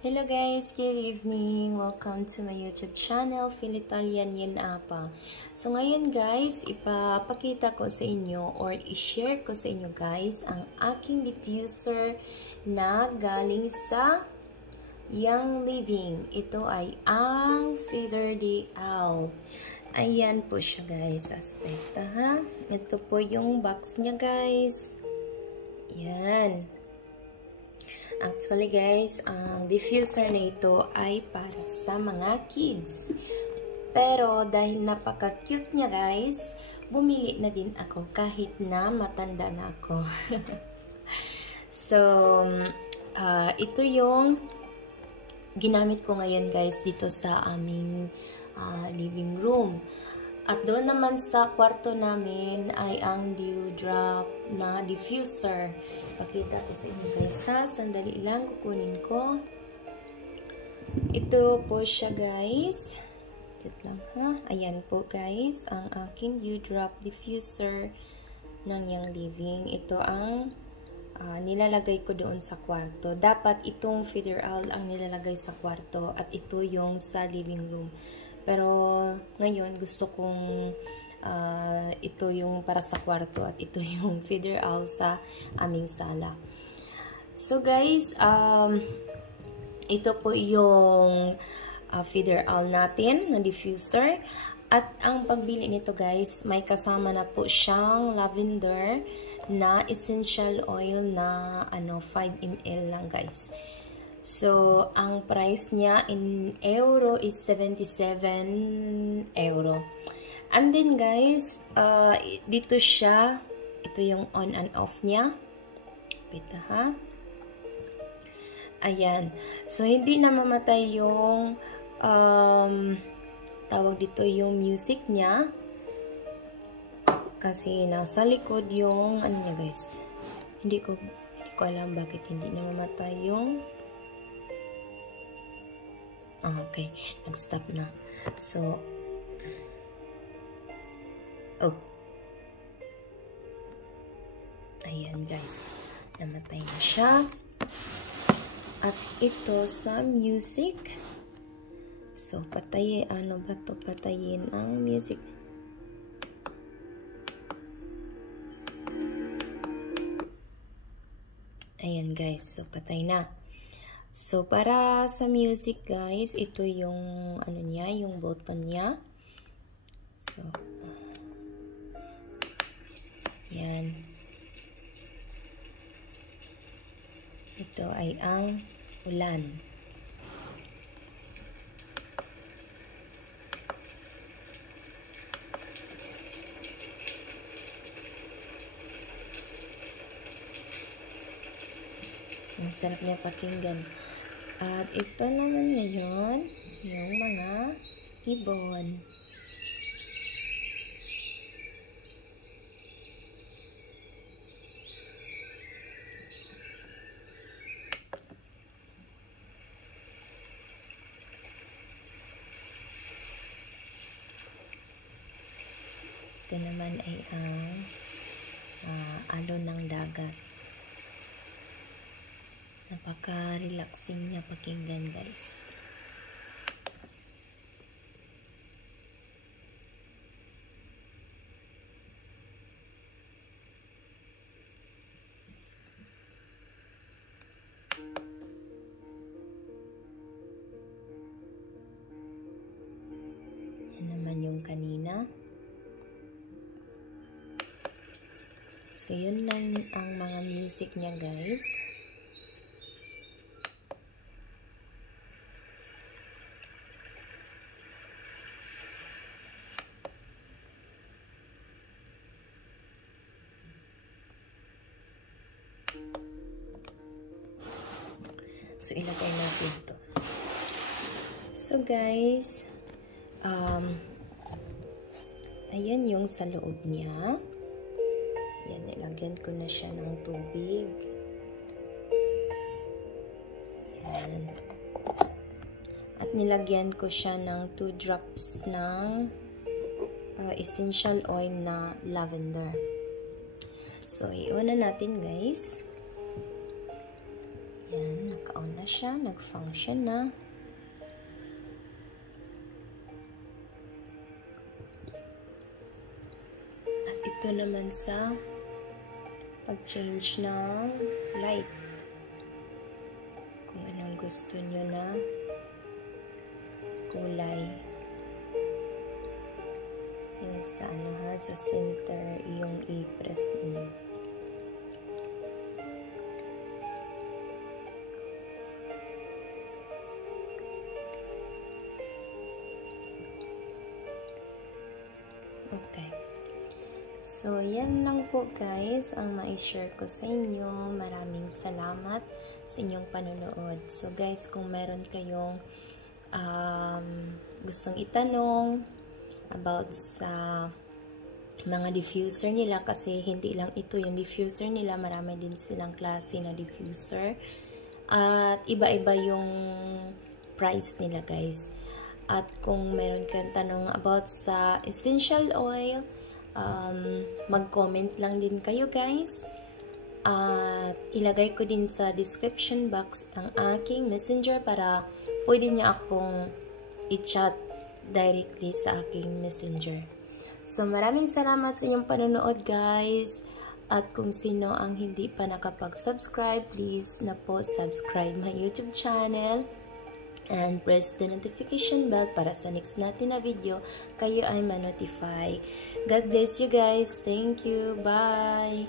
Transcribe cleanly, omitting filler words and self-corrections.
Hello guys, good evening. Welcome to my YouTube channel, Phil Italian Yen Apa. So ngayon guys, ipapakita ko sa inyo or i-share ko sa inyo guys ang aking diffuser na galing sa Young Living. Ito ay ang Feather de Owl. Ayan po siya guys, aspekta ha. Ito po yung box niya guys. Yan. Actually guys, ang diffuser na ito ay para sa mga kids. Pero dahil napaka-cute niya guys, bumili na din ako kahit na matanda na ako. So, ito yung ginamit ko ngayon guys dito sa aming living room. At doon naman sa kwarto namin ay ang dewdrop na diffuser. Pakita ko sa inyo guys ha. Sandali lang, kukunin ko. Ito po siya guys. Wait lang ha. Ayan po guys, ang aking dewdrop diffuser ng Young Living. Ito ang nilalagay ko doon sa kwarto. Dapat itong Feather Owl ang nilalagay sa kwarto at ito yung sa living room. Pero ngayon gusto kong ito yung para sa kwarto at ito yung Feather Owl sa aming sala. So guys, ito po yung Feather Owl natin na diffuser. At ang pagbili nito guys, may kasama na po siyang lavender na essential oil na 5 ml lang guys. So, ang price niya in euro is 77 euro. And then guys, dito siya, ito yung on and off niya. Pita ha. Ayan. So, hindi na mamatay yung tawag dito yung music niya. Kasi nasa likod yung ano niya guys. Hindi ko alam bakit hindi na mamatay yung okay, nag-stop na. So, ayan guys, namatay na siya. At ito sa music. So, patayin ang music. Ayan guys, so patay na. So, para sa music guys, ito yung niya, yung button niya. So, yan. Ito ay ang ulan. Ang sarap niya pakinggan. At ito naman ngayon, yung mga ibon. Ito naman ay ang alon ng dagat. Napaka-relaxing niya pakinggan guys. Yan naman yung kanina. So yun lang ang mga music niya guys. So, ilagay natin ito. So, guys, ayan yung sa loob niya. Ayan, nilagyan ko na siya ng tubig. Ayan. At nilagyan ko siya ng 2 drops ng essential oil na lavender. So, iuna natin, guys. Yan, naka-on na siya, nag-function na. At ito naman sa pag-change ng light. Kung anong gusto nyo na kulay. Yung sa ano ha, sa center, yung i-press niyo. Okay. So, yan lang po guys ang ma-share ko sa inyo. Maraming salamat sa inyong panonood. So guys, kung meron kayong gustong itanong about sa mga diffuser nila, kasi hindi lang ito yung diffuser nila, marami din silang klase na diffuser. At iba-iba yung price nila guys. At kung meron kayong tanong about sa essential oil, mag-comment lang din kayo guys. At ilagay ko din sa description box ang aking messenger para pwede niya akong i-chat directly sa aking messenger. So maraming salamat sa inyong panonood guys. At kung sino ang hindi pa nakapag-subscribe, please na po subscribe my YouTube channel. And press the notification bell para sa next natin na video, kayo ay ma-notify. God bless you guys. Thank you. Bye!